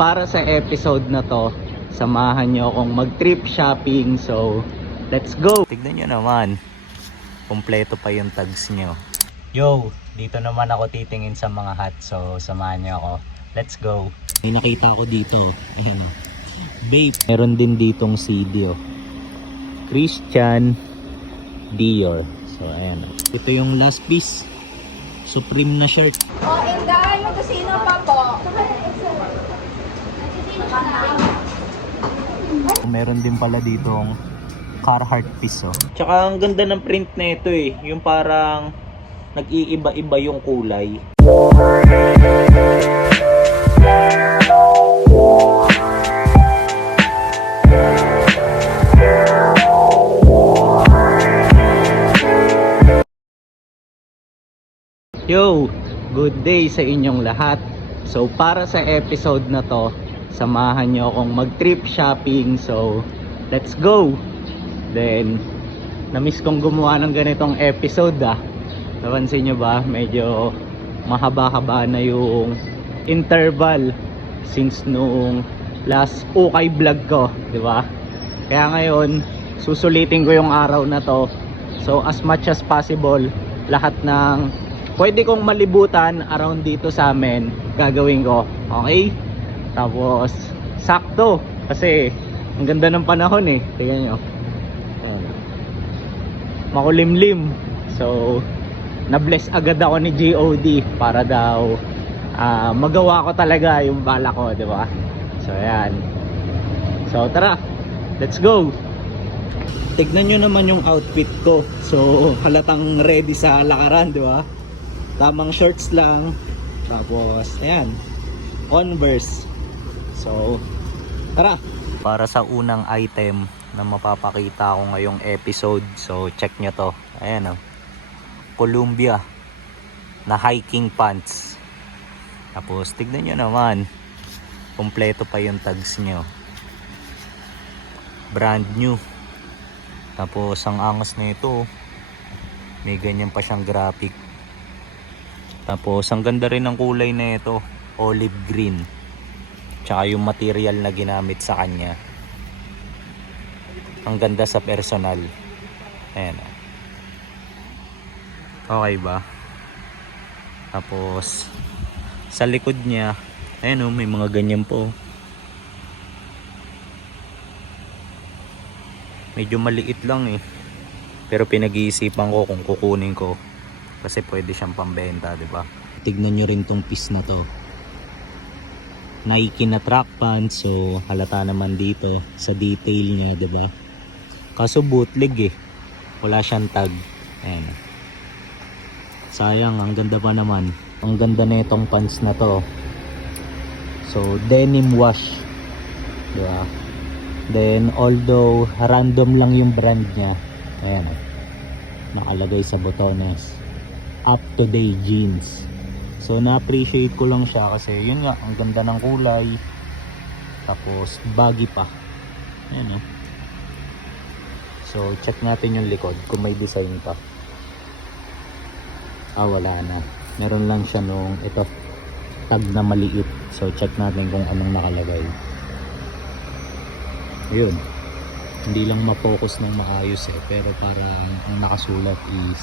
para sa episode na to, samahan nyo akong mag-trip shopping. So, let's go! Tignan nyo naman, kompleto pa yung tags nyo. Yo, dito naman ako titingin sa mga hat. So, samahan nyo ako. Let's go! May nakita ako dito. Vape. Meron din ditong CD. Christian Dior. So, ayan. Ito yung last piece. Supreme na shirt. Inday, magkasino pa po. Meron din pala ditong Carhartt piece. Tsaka ang ganda ng print na ito eh. Yung parang nag-iiba-iba yung kulay. Yo, good day sa inyong lahat. So para sa episode na to, samahan nyo akong mag-trip shopping. So let's go. Then na-miss kong gumawa ng ganitong episode Napansin nyo ba? Medyo mahaba-haba na yung interval since noong last ukay vlog ko, di ba? Kaya ngayon susulitin ko yung araw na to. So as much as possible, lahat ng pwede kong malibutan around dito sa amin, gagawin ko. Okay? Tapos, sakto. Kasi, ang ganda ng panahon eh. Tingnan nyo. Makulimlim. So, na-bless agad ako ni GOD para daw magawa ko talaga yung bala ko, di ba? So, ayan. So, tara. Let's go! Tignan nyo naman yung outfit ko. So, halatang ready sa lakaran, di ba? Tamang shorts lang. Tapos, ayan, Converse. So, tara! Para sa unang item na mapapakita ko ngayong episode. So, check nyo to. Ayan Columbia na hiking pants. Tapos, tignan nyo naman. Kompleto pa yung tags nyo. Brand new. Tapos, ang angas na ito. May ganyan pa siyang graphic. Tapos ang ganda rin ng kulay na ito, olive green. Tsaka yung material na ginamit sa kanya, ang ganda sa personal. Ayan okay ba? Tapos sa likod niya, ayan may mga ganyan po. Medyo maliit lang eh, pero pinag-iisipan ko kung kukunin ko kasi pwede siyang pambenta, di ba? Tignan nyo rin tong piece na to. Nike na track pants, so halata naman dito sa detail niya, di ba? Kaso bootleg eh. Wala siyang tag. Ayan. Sayang, ang ganda pa naman. Ang ganda na itong pants na to. So denim wash, di ba? Then although random lang yung brand niya, ayan nakalagay sa botones, up to day jeans. So na-appreciate ko lang siya kasi yun nga, ang ganda ng kulay. Tapos baggy pa. Ayan So check natin yung likod kung may design pa. Wala na. Meron lang siya nung ito, tag na maliit. So check natin kung anong nakalagay. Yun, hindi lang ma-focus ng maayos pero parang ang nakasulat is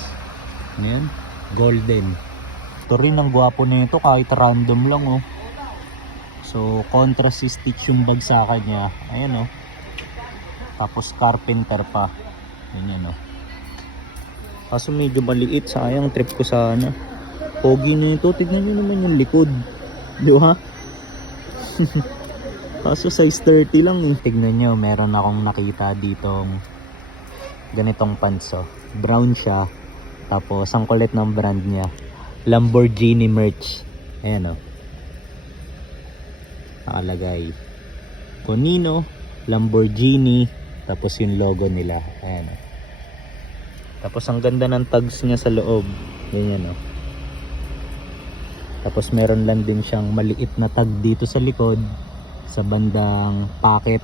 ano golden. Ito rin ang gwapo na ito kahit random lang So contrast stitch yung bagsakan niya. Ayan Tapos carpenter pa. Ganyan Kaso medyo maliit, sayang, trip ko sana. Pogi na ito, tignan nyo naman yung likod. Di ba? Kaso size 30 lang eh. Tignan nyo, meron akong nakita ditong ganitong pants brown siya. Tapos ang kulit ng brand niya, Lamborghini merch. Ayan nakalagay Conino, Lamborghini, tapos yung logo nila. Ayan Tapos ang ganda ng tags niya sa loob. Ganyan Tapos meron lang din siyang maliit na tag dito sa likod, sa bandang pocket.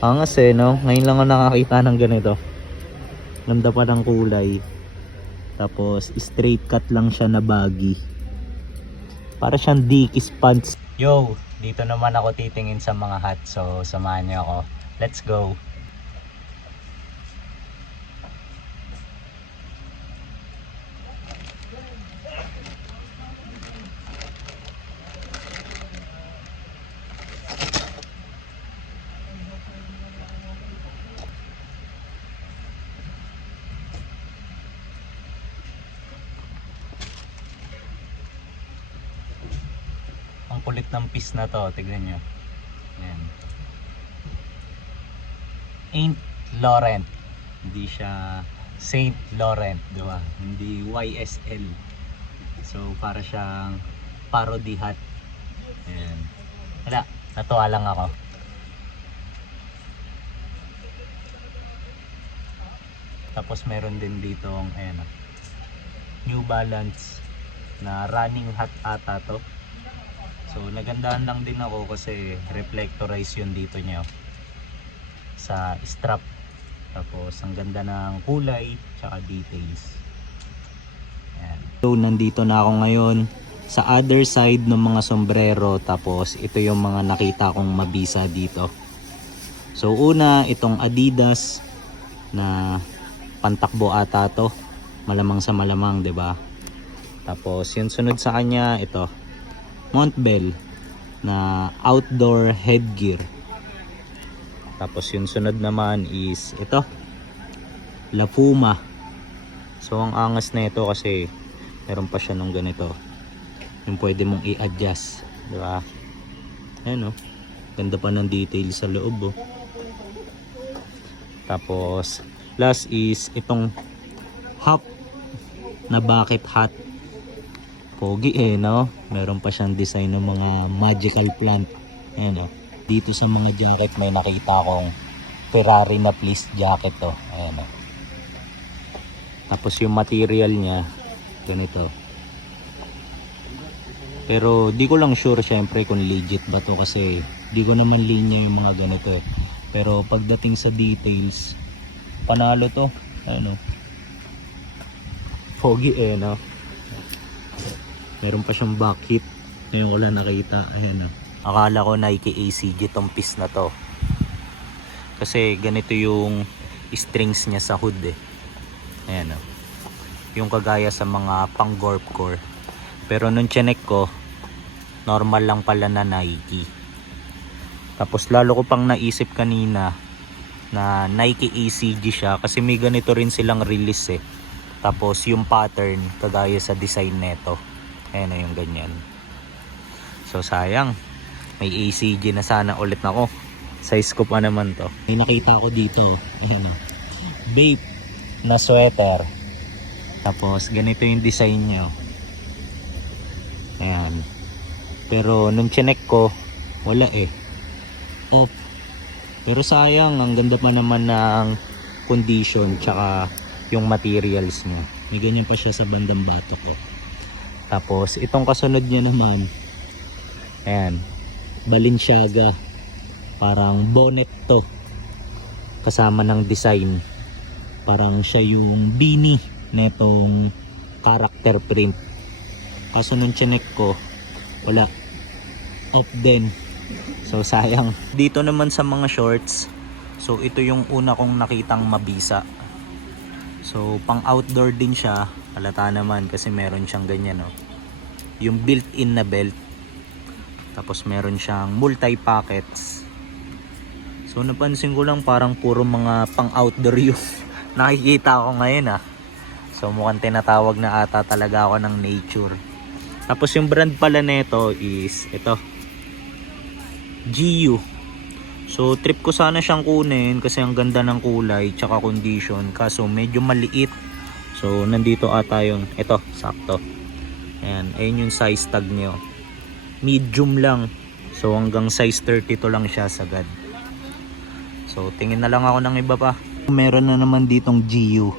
Angas ngayon lang ako nakakita ng ganito. Ganda pa ng kulay. Tapos straight cut lang siya na baggy. Para siyang Dickies pants. Yo, Dito naman ako titingin sa mga hut. So samahan niyo ako. Let's go. Ang kulit ng piece na to, tignan nyo. Ayan. Ain't Laurent. Hindi siya Saint Laurent, di ba? Hindi YSL. So para siyang parody hat. Ayan. Wala, natuwa lang ako. Tapos meron din dito ayan, New Balance na running hat ata to. So nagandahan lang din ako kasi reflectorize yun dito niya sa strap. Tapos ang ganda ng kulay tsaka details. Ayan. So nandito na ako ngayon sa other side ng mga sombrero. Tapos ito yung mga nakita kong mabisa dito. So una itong Adidas na pantakbo ata to. Malamang sa malamang, 'di ba? Tapos yung sunod sa kanya ito Montbell na outdoor headgear. Tapos yung sunod naman is ito La Puma. So ang angas na ito kasi meron pa siya nung ganito, yung pwede mong i-adjust, di ba? Ayan, oh. Ganda pa ng detail sa loob, oh. Tapos last is itong Hop na bucket hat. Pogi no? Meron pa siyang design ng mga magical plant. Ayan, oh. Dito sa mga jacket may nakita akong Ferrari na fleece jacket, oh. Ayan, oh. Tapos yung material niya ganito. Pero di ko lang sure syempre kung legit ba to kasi di ko naman linya yung mga ganito eh. Pero pagdating sa details, panalo to. Ayan, oh. Pogi no? Meron pa siyang back hit. Ngayon ko lang nakita. Ayan, oh. Akala ko Nike ACG tong piece na to. Kasi ganito yung strings niya sa hood eh. Ayan, oh. Yung kagaya sa mga pang Gorpcore. Pero nung chinek ko, normal lang pala na Nike. Tapos lalo ko pang naisip kanina na Nike ACG siya kasi may ganito rin silang release eh. Tapos yung pattern kagaya sa design neto. Ayan na yung ganyan. So sayang, may ACG na sana ulit ako. Size ko pa naman to. May nakita ko dito, ayan, Bape na sweater. Tapos ganito yung design niya. Ayan. Pero nung chinek ko, wala eh. Off. Pero sayang, ang ganda pa naman ng condition tsaka yung materials niya. May ganyan pa siya sa bandang batok eh. Tapos itong kasunod niya naman, ayan, Balenciaga. Parang bonnet to. Kasama ng design. Parang siya yung beanie netong character print. Kaso nung chinek ko, wala. Off din. So sayang. Dito naman sa mga shorts, so ito yung una kong nakitang mabisa. So pang outdoor din siya. Halata naman kasi meron siyang ganyan, no? Yung built-in na belt. Tapos meron siyang multi-pockets. So napansin ko lang parang puro mga pang outdoor yung nakikita ko ngayon, ah. So mukhang tinatawag na ata talaga ako ng nature. Tapos yung brand pala nito is ito, GU. So trip ko sana siyang kunin kasi ang ganda ng kulay tsaka condition, kaso medyo maliit. So nandito ata yung ito, sakto. Ayan, ayun yung size tag nyo. Medium lang. So hanggang size 32 lang siya sagad. So tingin na lang ako ng iba pa. Meron na naman ditong GU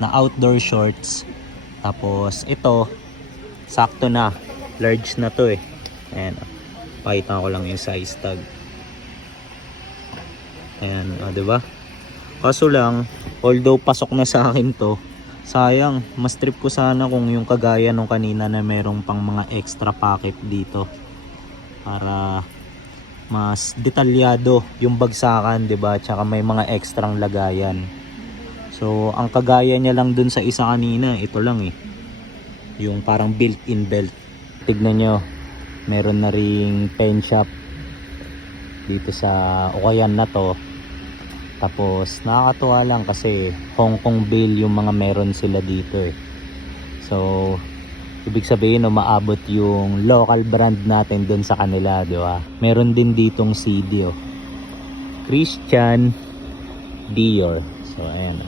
na outdoor shorts. Tapos ito, sakto na. Large na to eh. Ayan, pakita ko lang yung size tag. Ayan, diba? Kaso lang, although pasok na sa akin to, sayang, mas trip ko sana kung yung kagaya nung kanina na merong pang mga extra pocket dito. para mas detalyado yung bagsakan, 'di ba? Tsaka may mga ekstrang lagayan. So, ang kagaya niya lang dun sa isa kanina, ito lang eh. Yung parang built-in belt. Tignan nyo, meron na ring pen shop dito sa Ukayan na to. Tapos, nakakatuwa lang kasi Hong Kong Bale yung mga meron sila dito eh. So, ibig sabihin, maabot yung local brand natin dun sa kanila, di ba? Meron din ditong CD, oh. Christian Dior. So, ayan.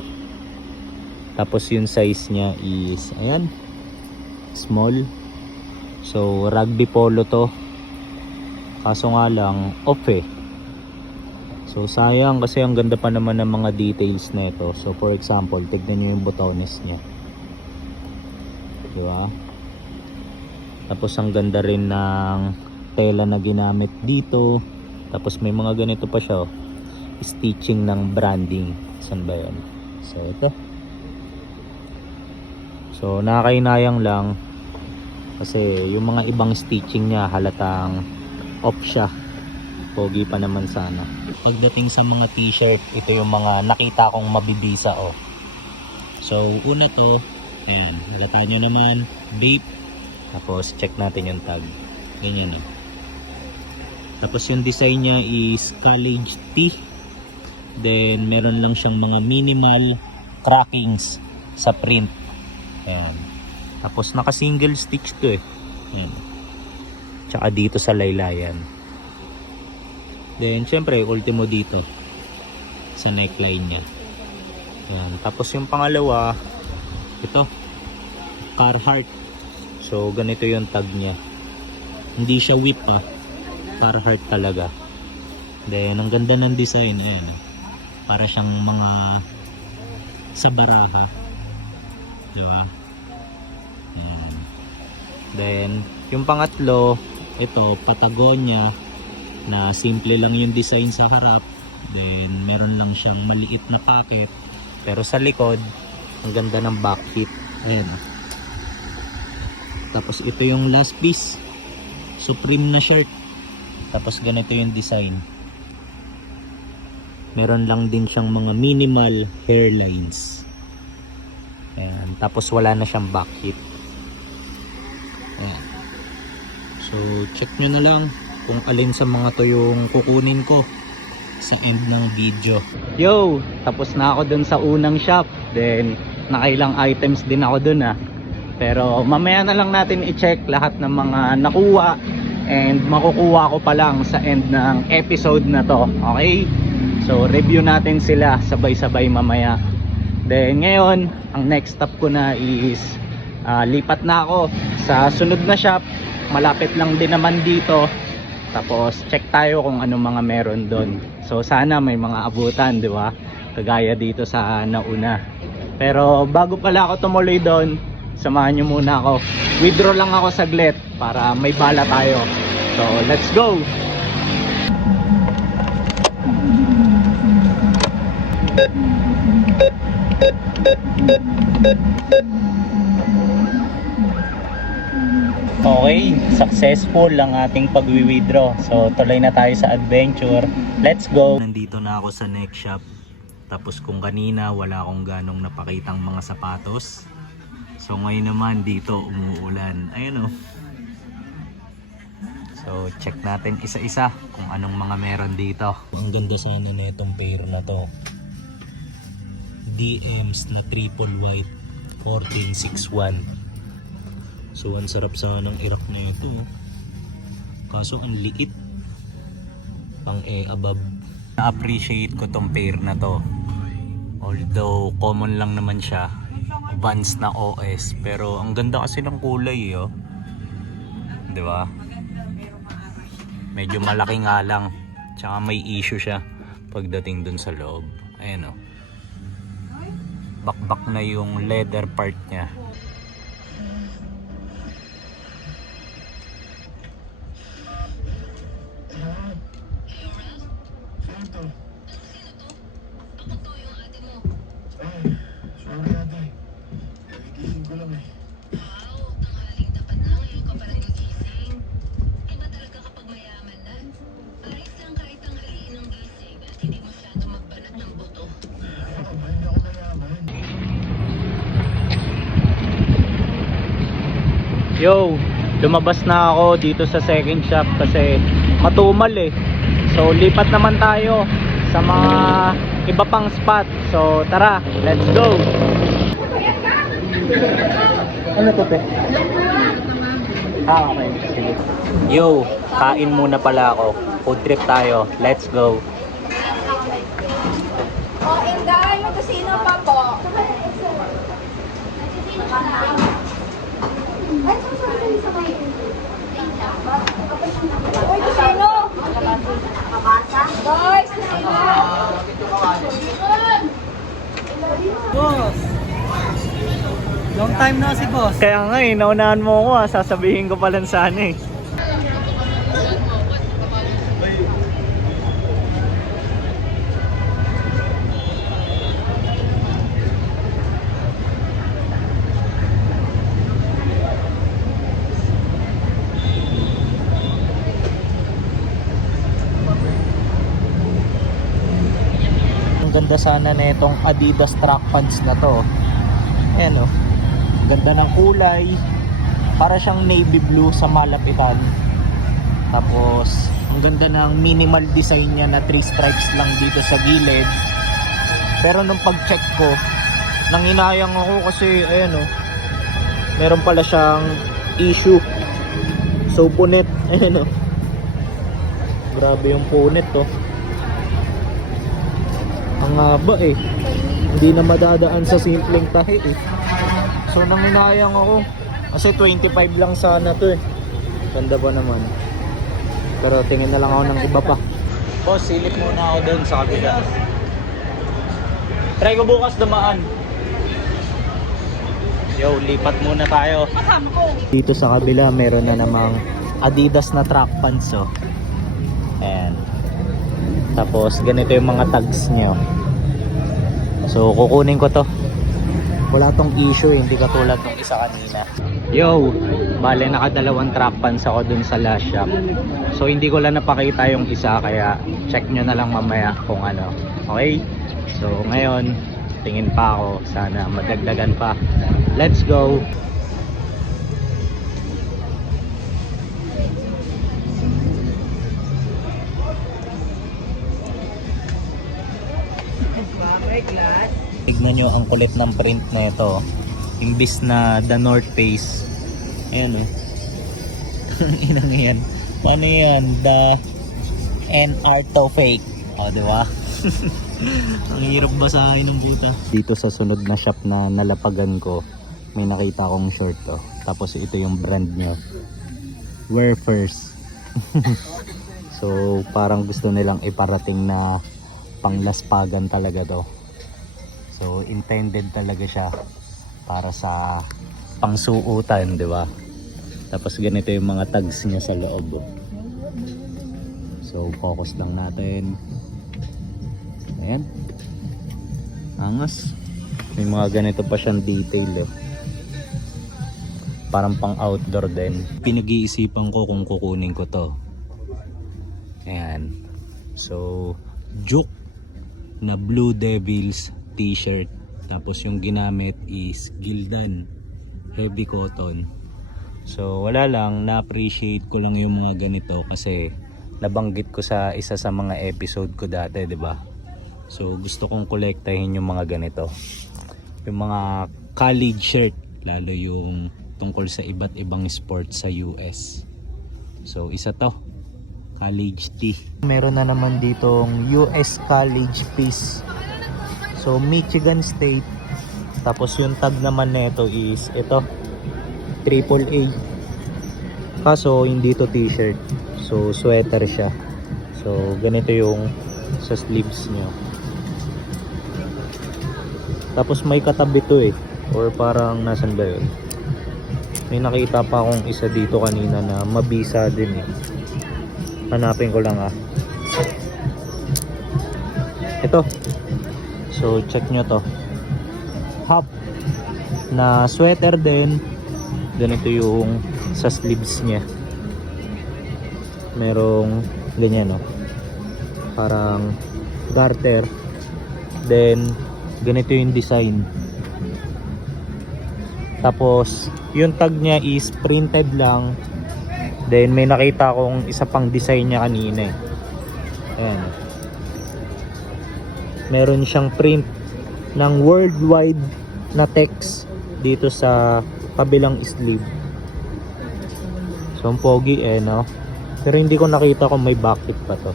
Tapos yung size niya is, ayan, small. So, rugby polo to. Kaso nga lang, off eh. So, sayang kasi ang ganda pa naman ng mga details na ito. So, for example, tignan nyo yung botones niya. Diba? Tapos, ang ganda rin ng tela na ginamit dito. Tapos, may mga ganito pa siya, oh. Stitching ng branding. Saan ba yun? So, ito. So, nakakainayang lang kasi yung mga ibang stitching niya halatang off siya. Pogi pa naman sana. Pagdating sa mga t-shirt, ito yung mga nakita kong mabibisa, oh. So, una to, ayan, halata nyo naman, vape. Tapos, check natin yung tag. Ganyan, oh. Tapos, yung design niya is college tee. Then, meron lang siyang mga minimal crackings sa print. Ayan. Tapos naka single stitch to eh. Ayan. Tsaka dito sa laylayan. Then syempre ultimo dito sa neckline niya. Ayan. Tapos yung pangalawa, ito, Carhartt. So ganito yung tag niya. Hindi siya whip ah. Carhartt talaga. Then ang ganda ng design. Ayan. Para siyang mga sa baraha. Diba? Then, yung pangatlo, ito, Patagonia, na simple lang yung design sa harap. Then, meron lang siyang maliit na pocket. Pero sa likod, ang ganda ng back hip. Ayan. Tapos, ito yung last piece. Supreme na shirt. Tapos, ganito yung design. Meron lang din siyang mga minimal hairlines. Ayan. Tapos wala na siyang back hip. Ayan. So check nyo na lang kung alin sa mga to yung kukunin ko sa end ng video. Yo! Tapos na ako dun sa unang shop. Then nakailang items din ako dun ah. Pero mamaya na lang natin i-check lahat ng mga nakuha and makukuha ko pa lang sa end ng episode na to. Okay? So review natin sila sabay-sabay mamaya. Then ngayon, ang next stop ko na is lipat na ako sa sunod na shop. Malapit lang din naman dito. Tapos check tayo kung anong mga meron doon. So sana may mga abutan, di ba? Kagaya dito sa nauna. Pero bago pala ako tumuloy doon, samahan nyo muna ako. Withdraw lang ako saglit para may bala tayo. So let's go! Okay, successful ang ating pag-withdraw. So tuloy na tayo sa adventure. Let's go. Nandito na ako sa next shop. Tapos kung kanina wala akong ganong napakitang mga sapatos. So ngayon naman dito umuulan. Ayun oh. So check natin isa-isa kung anong mga meron dito. Ang ganda sana na itong pair na to. DMs na triple white 1461. So ang sarap sana ng irak na ito. Kaso ang liit. Pang above. Na-appreciate ko tong pair na to. Although common lang naman siya. Vans na OS. Pero ang ganda kasi ng kulay oh. Diba? Medyo malaki nga lang. Tsaka may issue siya pagdating dun sa loob. Ayan oh. Bakbak na yung leather part niya. Yo, lumabas na ako dito sa second shop kasi matumal eh. So lipat naman tayo sa mga iba pang spot. So tara, let's go. Ano to, te? Okay, sige. Yo, kain muna pala ako. Food trip tayo. Let's go. O, Inday, may kusino pa po. Uy, kusino! Guys, kusino! Boss! Long time na si boss. Kaya nga eh, naunahan mo ako ah. Sasabihin ko pala sana eh. Ang ganda sana na itong Adidas track pants na to. Ayan o. Ganda ng kulay. Para siyang navy blue sa malapitan. Tapos, ang ganda ng minimal design niya na 3 stripes lang dito sa gilid. Pero nung pag-check ko, nanginayang ako kasi, ayan o. Meron pala siyang issue. So, punit. Ayan o. Grabe yung punit to. Ang haba eh. Hindi na madadaan sa simpleng tahi eh. So nanginayang ako. Kasi 25 lang sana to eh. Ganda pa naman. Pero tingin na lang ako ng iba pa. Boss, silip muna ako doon sa kabila. Try ko bukas dumaan. Yo, lipat muna tayo. Dito sa kabila meron na namang Adidas na track pants oh. Ayan. Tapos ganito yung mga tags nyo. So kukunin ko to. Wala tong issue, hindi katulad ng isa kanina. Yo, bale nakadalawang track pants ako dun sa last shop. So hindi ko lang napakita yung isa, kaya check nyo na lang mamaya kung ano. Okay? So ngayon, tingin pa ako, sana madagdagan pa. Let's go! Tignan nyo ang kulit ng print na ito. Imbis na The North Face. Ayan o. Inang yan. Paano yan? The N-Arto Fake. O, diba? Ang hirap basahin ng buta. Dito sa sunod na shop na nalapagan ko, may nakita akong short to. Tapos ito yung brand nyo. Wear first. So parang gusto nilang iparating na panglaspagan talaga to. So intended talaga siya para sa pangsuutan, di ba? Tapos ganito yung mga tags niya sa loob. So focus lang natin. Ayan. Angas. May mga ganito pa siyang detail eh. Parang pang outdoor din. Pinag-iisipan ko kung kukunin ko to. Ayan. So Juke na Blue Devils t-shirt. Tapos yung ginamit is Gildan heavy cotton. So wala lang, na-appreciate ko lang yung mga ganito kasi nabanggit ko sa isa sa mga episode ko dati, 'di ba? So gusto kong kolektahin yung mga ganito. Yung mga college shirt, lalo yung tungkol sa iba't ibang sport sa US. So isa to, college tee. Meron na naman ditong US college piece. So Michigan State. Tapos yung tag naman nito is ito, AAA. Kaso hindi to t-shirt. So sweater siya. So ganito yung sa sleeves nyo. Tapos may katabi to eh. Or parang nasan ba yun? May nakita pa akong isa dito kanina na mabisa din eh. Hanapin ko lang ah. Ito. So check nyo to. Half na sweater din. Ganito yung sa sleeves niya. Merong ganyan no. Parang garter. Then ganito yung design. Tapos, yung tag niya is printed lang. Then, may nakita akong isa pang design niya kanina. Ayan. Meron siyang print ng worldwide na text dito sa kabilang sleeve. So, ang pogi no? Pero hindi ko nakita kung may backlit pa to.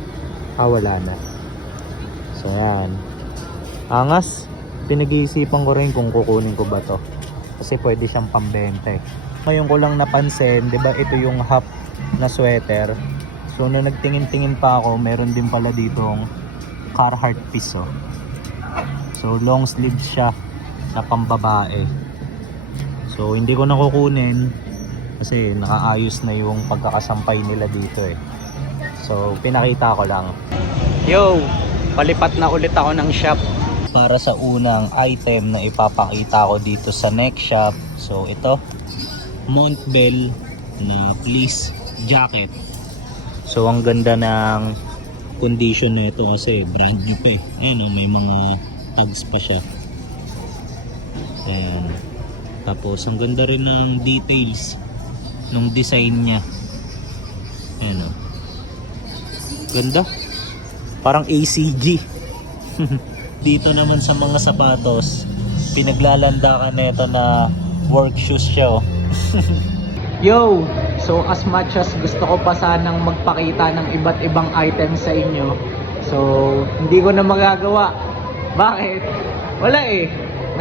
Wala na. So, ayan. Angas. Pinag-iisipan ko rin kung kukunin ko ba to. Kasi pwede siyang pambenta Ngayon ko lang napansin, 'di ba ito yung half na sweater. So na nagtingin-tingin pa ako, meron din pala ditong Carhartt piece So long sleeves siya na pambabae. So hindi ko na kukunin kasi nakaayos na yung pagkakasampay nila dito So pinakita ko lang. Yo, palipat na ulit ako ng shop para sa unang item na ipapakita ko dito sa next shop. So ito, Montbell na fleece jacket. So ang ganda ng condition na ito kasi brand new pa Ayan may mga tags pa siya. Ayan. Tapos ang ganda rin ng details ng design niya. Ayan Ganda. Parang ACG. Dito naman sa mga sapatos, pinaglalandakan na ito na work shoes siya Yo! So as much as gusto ko pa sanang magpakita ng iba't ibang items sa inyo, so hindi ko na magagawa. Bakit? Wala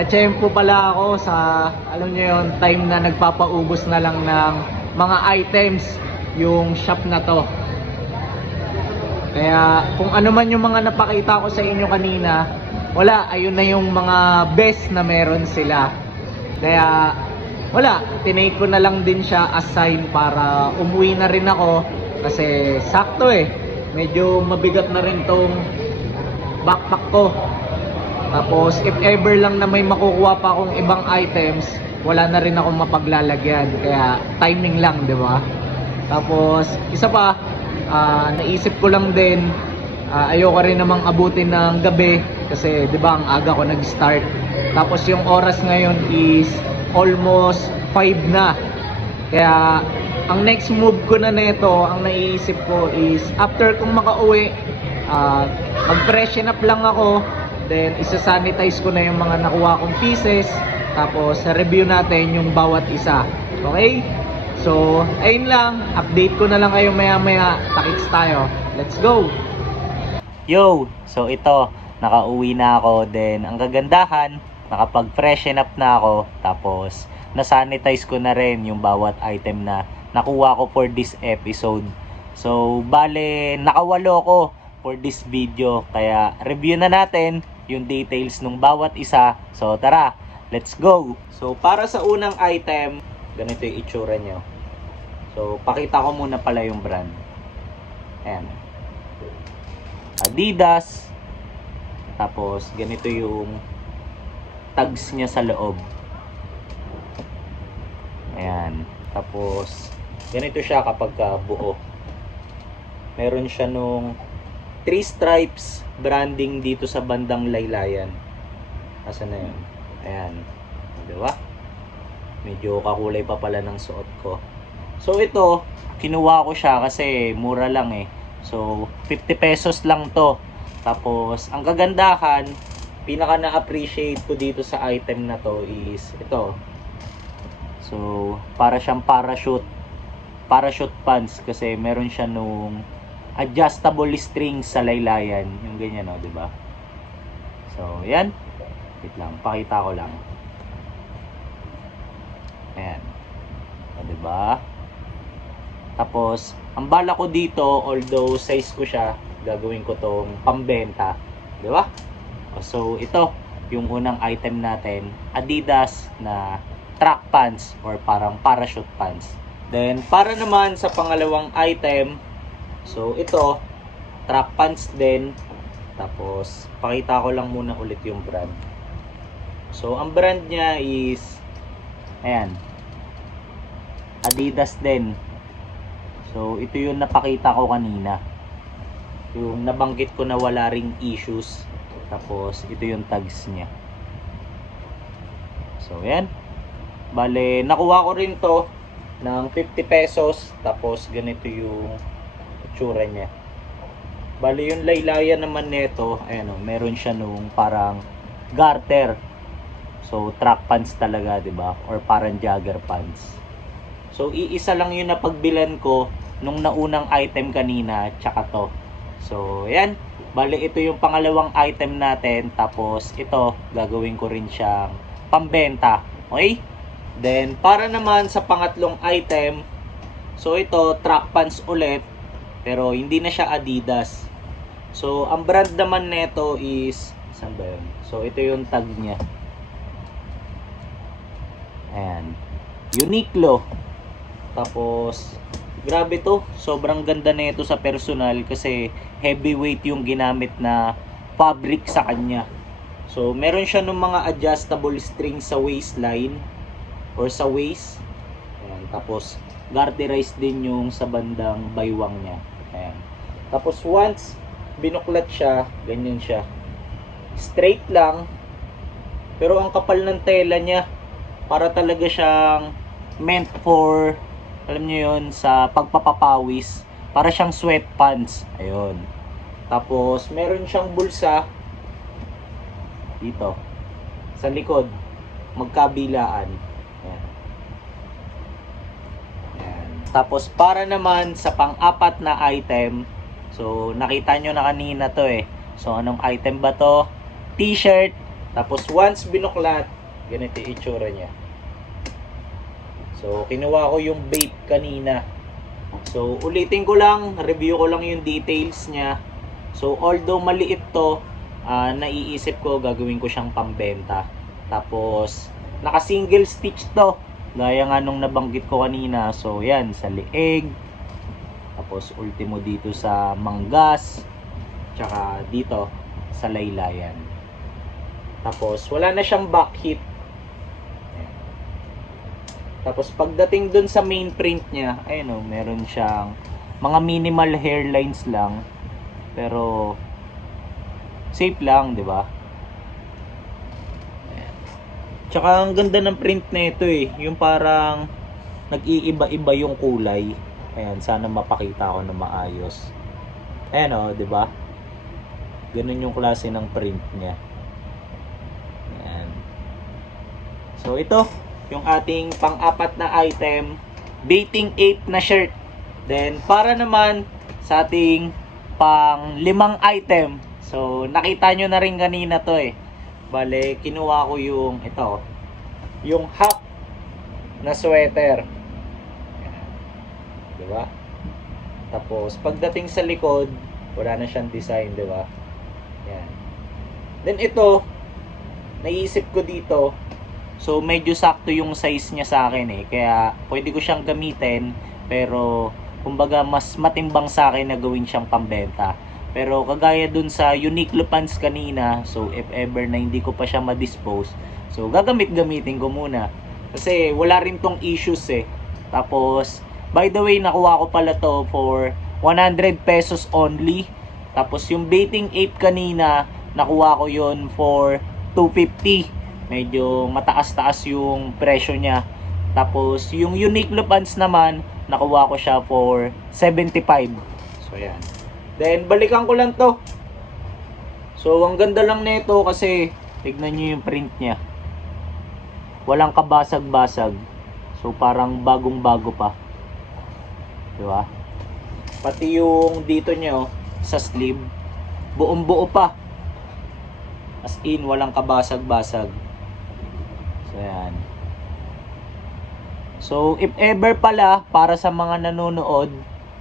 Na-tsempo pala ako sa, alam nyo yun, time na nagpapaubos na lang ng mga items yung shop na to. Kaya kung ano man yung mga napakita ko sa inyo kanina, wala, ayun na yung mga best na meron sila. Kaya wala, tinake ko na lang din siya as sign para umuwi na rin ako kasi sakto medyo mabigat na rin tong backpack ko. Tapos if ever lang na may makukuha pa akong ibang items, wala na rin akong mapaglalagyan, kaya timing lang, di ba? Tapos isa pa, naisip ko lang din, ayoko rin namang abutin ng gabi kasi 'di ba ang aga ko nag-start. Tapos yung oras ngayon is almost 5 na. Kaya ang next move ko na nito, ang naiisip ko is after kong makauwi, mag-freshen up lang ako, then isa-sanitize ko na yung mga nakuha kong pieces, tapos review natin yung bawat isa. Okay? So, ayun lang, update ko na lang kayo maya-maya. Takits tayo. Let's go. Yo, so ito, nakauwi na ako. Then ang kagandahan, nakapag-freshen up na ako. Tapos na-sanitize ko na rin yung bawat item na nakuha ko for this episode. So bale, nakawalo ko for this video. Kaya review na natin yung details ng bawat isa. So tara, let's go. So para sa unang item, ganito yung itsura nyo. So pakita ko muna pala yung brand. Ayan, Adidas. Tapos ganito yung tags niya sa loob. Ayan. Tapos ganito siya kapag buo. Meron siya nung 3 stripes branding dito sa bandang laylayan. Asan na yun? Ayan. Diba? Medyo kakulay pa pala ng suot ko. So ito, kinuha ko siya kasi mura lang So 50 pesos lang to. Tapos ang kagandahan, pinaka na-appreciate ko dito sa item na to is ito. So para siyang parachute pants kasi meron siya nung adjustable strings sa laylayan, yung ganyan di ba? So yan. Wait lang, pakita ko lang. Ayan. Di ba? Tapos ang bala ko dito, although size ko siya, gagawin ko tong pambenta, di ba? So ito yung unang item natin, Adidas na track pants or parang parachute pants. Then para naman sa pangalawang item, so ito track pants din. Tapos pakita ko lang muna ulit yung brand. So ang brand niya is ayan, Adidas din. So ito yung napakita ko kanina, yung nabanggit ko na wala ring issues. Tapos ito yung tags niya. So yan. Bale, nakuha ko rin to ng 50 pesos. Tapos ganito yung itsura niya. Bale, yung laylayan naman nito, ayan o, meron siya nung parang garter. So, track pants talaga, 'di ba? Or parang jogger pants. So, iisa lang yung napagbilan ko nung naunang item kanina, tsaka to. So, yan. Bale, ito yung pangalawang item natin. Tapos, ito, gagawin ko rin siyang pambenta. Okay? Then, para naman sa pangatlong item, so ito, track pants ulit. Pero, hindi na siya Adidas. So, ang brand naman nito is, saan ba yun? So, ito yung tag niya. Ayan. Uniqlo. Tapos, grabe to. Sobrang ganda na ito sa personal kasi heavyweight yung ginamit na fabric sa kanya. So, meron siya ng mga adjustable strings sa waistline or sa waist. Ayan. Tapos, garterized din yung sa bandang baywang niya. Ayan. Tapos, once binuklat siya, ganyan siya. Straight lang. Pero ang kapal ng tela niya. Para talaga siyang meant for, alam niyo yun, sa pagpapapawis. Para siyang sweatpants. Ayun. Tapos, meron siyang bulsa dito sa likod, magkabilaan. Ayan. Ayan. Tapos, para naman sa pang-apat na item, so, nakita nyo na kanina to eh. So, anong item ba to? T-shirt. Tapos, once binuklat, ganito yung itsura niya. So, kinuha ko yung bait kanina. So, ulitin ko lang, review ko lang yung details niya. So, although maliit to, naiisip ko gagawin ko siyang pambenta. Tapos, naka single stitch to. Gaya nga nung nabanggit ko kanina. So, yan, sa leeg. Tapos, ultimo dito sa manggas. Tsaka dito, sa laylayan. Tapos, wala na siyang back hip. Tapos pagdating dun sa main print niya, ayun o, meron siyang mga minimal hairlines lang. Pero safe lang, 'di ba? Tsaka ang ganda ng print na ito eh, yung parang nag-iiba-iba yung kulay. Ayan, sana mapakita ko na maayos. Ayan o, 'di ba? Ganun yung klase ng print niya. Ayan. So ito yung ating pang-apat na item, Bathing Ape na shirt. Then, para naman sa ating pang-limang item. So, nakita nyo na rin kanina to eh. Bale, kinuha ko yung ito. Yung half na sweater. Diba? Tapos, pagdating sa likod, wala na siyang design, diba? Yan. Then, ito, naisip ko dito, so, medyo sakto yung size niya sa akin eh. Kaya, pwede ko siyang gamitin. Pero, kumbaga, mas matimbang sa akin na gawin siyang pambenta. Pero, kagaya dun sa Uniqlo pants kanina, so, if ever na hindi ko pa siya ma-dispose, so, gagamit-gamitin ko muna. Kasi, wala rin tong issues eh. Tapos, by the way, nakuha ko pala to for 100 pesos only. Tapos, yung Bathing Ape kanina, nakuha ko yon for 250. Medyo mataas-taas yung presyo niya. Tapos, yung Uniqlo pants naman, nakuha ko siya for 75. So, yan. Then, balikan ko lang to. So, ang ganda lang nito kasi, tignan nyo yung print niya. Walang kabasag-basag. So, parang bagong-bago pa. Diba? Pati yung dito nyo, sa sleeve, buong-buo pa. As in, walang kabasag-basag. So, yan. So, if ever pala, para sa mga nanonood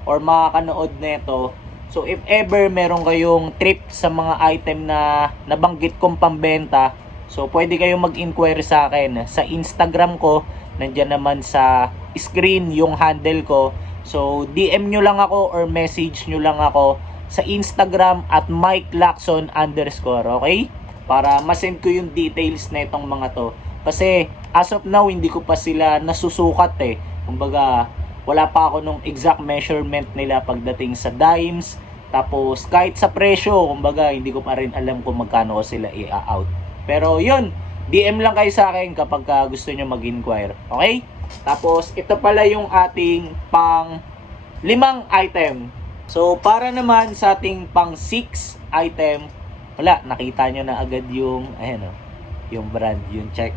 or makakanood neto, so if ever meron kayong trip sa mga item na nabanggit kong pambenta, so pwede kayong mag-inquire sa akin. Sa Instagram ko, nandyan naman sa screen yung handle ko. So, DM nyo lang ako or message nyo lang ako sa Instagram at MikeLacson_, okay? Para masend ko yung details na itong mga to. Kasi as of now, hindi ko pa sila nasusukat eh. Kumbaga, wala pa ako nung exact measurement nila pagdating sa dimes. Tapos, kahit sa presyo, kumbaga, hindi ko pa rin alam kung magkano ko sila i-out. Pero yun, DM lang kayo sa akin kapag gusto nyo mag-inquire. Okay? Tapos, ito pala yung ating pang 5 item. So, para naman sa ating pang 6 item, wala, nakita nyo na agad yung, ayan o, yung brand, yung check.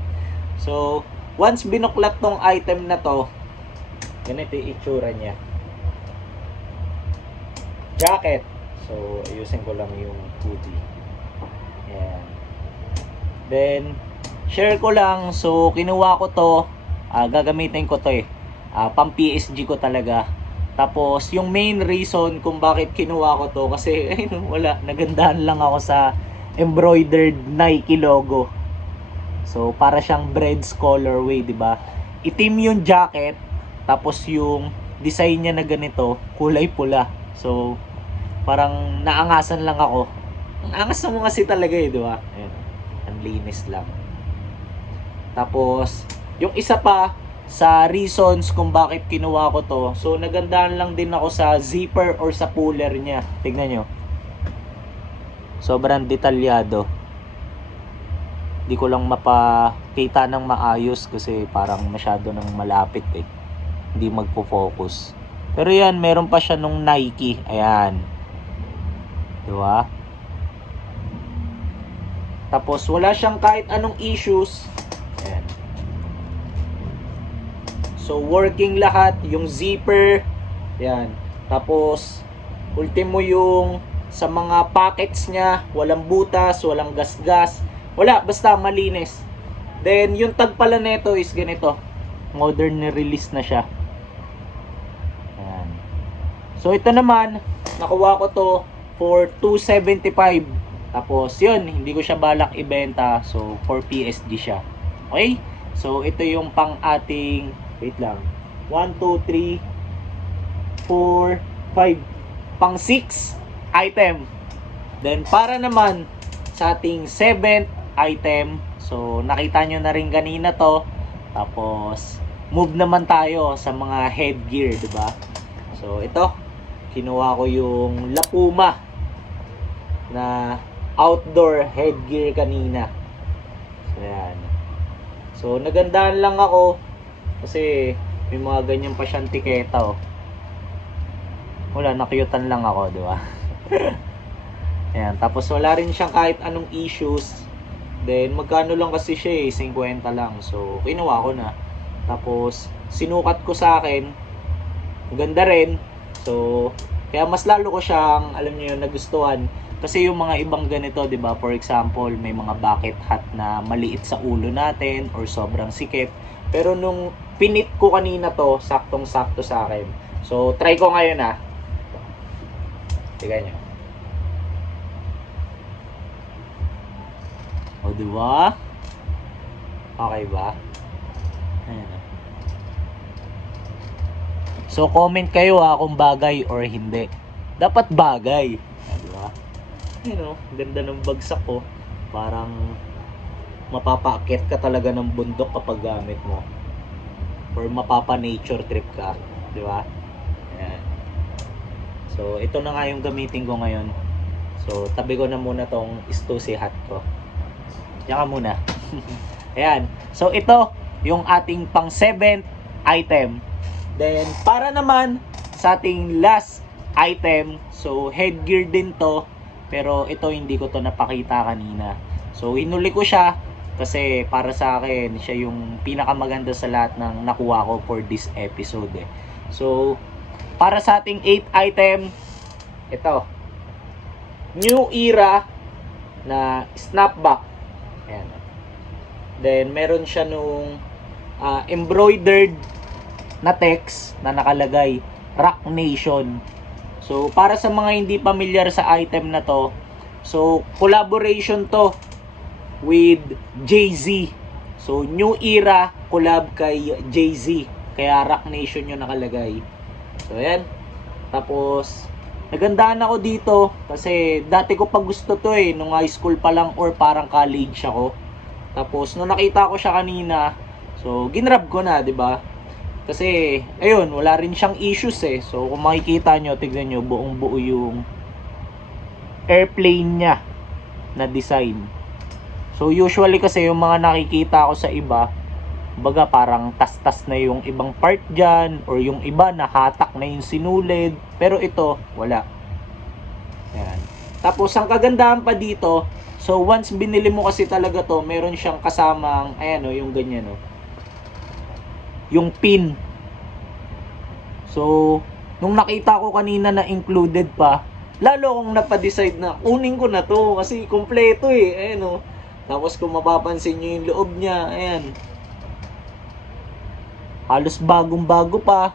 So, once binuklat tong item na to, ganito yung itsura niya. Jacket. So, ayusin ko lang yung hoodie. Ayan. Then, share ko lang. So, kinuha ko to. Gagamitin ko to pang PSG ko talaga. Tapos, yung main reason kung bakit kinuha ko to, kasi, ayun, wala. Nagandahan lang ako sa embroidered Nike logo. So, para siyang breads colorway, di ba? Itim yung jacket. Tapos, yung design niya na ganito, kulay pula. So, parang naangasan lang ako. Ang angas mo kasi talaga di ba? Ayun. Ang linis lang. Tapos, yung isa pa sa reasons kung bakit kinuha ko to. So, nagandahan lang din ako sa zipper or sa puller niya. Tignan nyo. Sobrang detalyado. Di ko lang mapakita ng maayos kasi parang masyado nang malapit Hindi magpo-focus. Pero yan, meron pa siya nung Nike. Ayan. Diba? Tapos, wala siyang kahit anong issues. Ayan. So, working lahat. Yung zipper. Ayan. Tapos, ultimo yung sa mga pockets niya. Walang butas, walang gasgas. Wala, basta malinis. Then, yung tag pala nito is ganito. Modern na release na siya. Ayan. So, ito naman, nakuha ko to for $275. Tapos, yun, hindi ko siya balak ibenta. So, for PSG siya. Okay? So, ito yung pang ating, wait lang, 1, 2, 3, 4, 5. Pang 6 item. Then, para naman sa ating 7th item. So, nakita nyo na rin kanina to. Tapos, move naman tayo sa mga headgear, diba? So, ito. Kinuha ko yung La Puma na outdoor headgear kanina. So, yan. So, nagandahan lang ako kasi may mga ganyan pa siyang tiketa, oh. Wala, nakyutan lang ako, diba? Ayan. Tapos, wala rin siyang kahit anong issues. Then, magkano lang kasi siya 50 lang. So, kinuha ko na. Tapos, sinukat ko sa akin. Ganda rin. So, kaya mas lalo ko siyang, alam niyo yun, nagustuhan. Kasi yung mga ibang ganito, di ba? For example, may mga bucket hat na maliit sa ulo natin or sobrang sikip. Pero nung pinit ko kanina to, saktong-sakto sa akin. So, try ko ngayon Tignan nyo. O, diba? Okay ba? Ayan. So, comment kayo kung bagay or hindi. Dapat bagay. Diba? Ayan, ganda ng bagsak ko. Parang mapapaakyat ka talaga ng bundok kapag gamit mo. Or mapapa-nature trip ka. Diba? Ayan. So, ito na nga yung gamitin ko ngayon. So, tabi ko na muna tong Stussy hat ko. Diyan ka muna. Ayan. So, ito yung ating pang 7th item. Then, para naman sa ating last item. So, headgear din to. Pero, ito hindi ko to napakita kanina. So, hinuli ko siya kasi para sa akin, siya yung pinakamaganda sa lahat ng nakuha ko for this episode. So, para sa ating 8th item, ito. New Era na snapback. Ayan. Then, meron siya nung embroidered na text na nakalagay, Rock Nation. So, para sa mga hindi familiar sa item na to, so, collaboration to with Jay-Z. So, New Era collab kay Jay-Z. Kaya Rock Nation yung nakalagay. So, ayan. Tapos, nagandahan ako dito kasi dati ko pa gusto to nung high school pa lang or parang college ako. Tapos nung nakita ko siya kanina, so ginrab ko na, 'di ba? Kasi ayun, wala rin siyang issues So kung makikita nyo, tignan nyo, buong-buo yung airplane niya na design. So So usually kasi yung mga nakikita ko sa iba, baga parang tas-tas na yung ibang part dyan, or yung iba nahatak na yung sinulid, pero ito wala. Yan. Tapos ang kagandahan pa dito, so once binili mo kasi talaga to, meron siyang kasamang, ayan o, yung ganyan o, yung pin. So nung nakita ko kanina na included pa, lalo akong napadecide na kunin ko na to kasi kompleto eh, ayan o. Tapos kung mapapansin nyo yung loob niya, ayan, halos bagong-bago pa.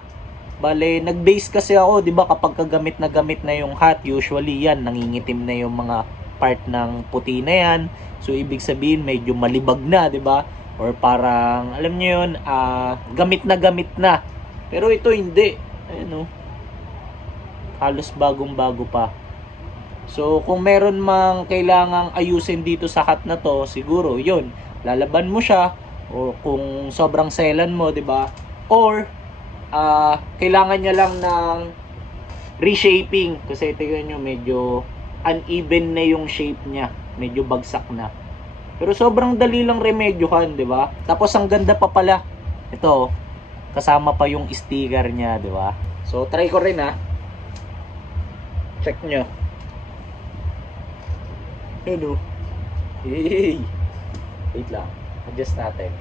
Bale, nag-base kasi ako, 'di ba, kapag gamit na yung hat, usually yan nangingitim na yung mga part ng puti na yan. So ibig sabihin medyo malibag na, 'di ba? Or parang alam niyo 'yun, gamit na. Pero ito hindi. Ayun oh. Halos bagong-bago pa. So kung meron mang kailangang ayusin dito sa hat na to, siguro 'yun, lalaban mo siya, o kung sobrang selan mo, 'di ba? Or kailangan niya lang ng reshaping kasi tingnan nyo medyo uneven na yung shape niya, medyo bagsak na, pero sobrang dali lang remedyohan, di ba? Tapos ang ganda pa pala ito, kasama pa yung sticker niya, di ba? So try ko rin check nyo. Hello. Hey, wait lang, adjust natin.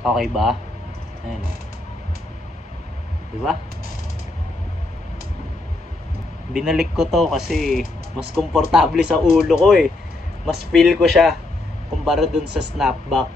Okay ba? Ayan. Diba? Binalik ko to kasi mas komportable sa ulo ko eh. Mas feel ko siya kumpara dun sa snapback.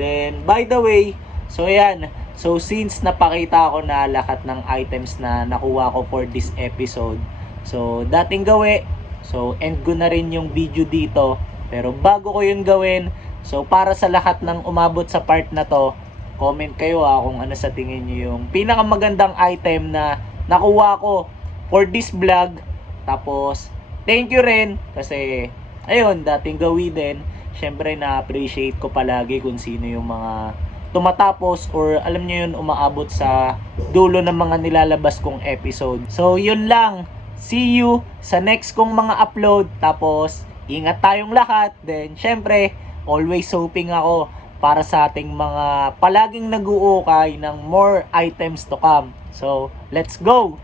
Then, by the way, so ayan. So, since napakita ko na lahat ng items na nakuha ko for this episode, so, dating gawi. So, end ko na rin yung video dito. Pero bago ko yun gawin, so para sa lahat ng umabot sa part na to, comment kayo kung ano sa tingin nyo yung pinakamagandang item na nakuha ko for this vlog. Tapos thank you rin kasi ayun, dating gawi din. Syempre na-appreciate ko palagi kung sino yung mga tumatapos, or alam nyo yun, umaabot sa dulo ng mga nilalabas kong episode. So yun lang, see you sa next kong mga upload. Tapos ingat tayong lahat. Then syempre always hoping ako para sa ating mga palaging nag-uukay ng more items to come. So, let's go!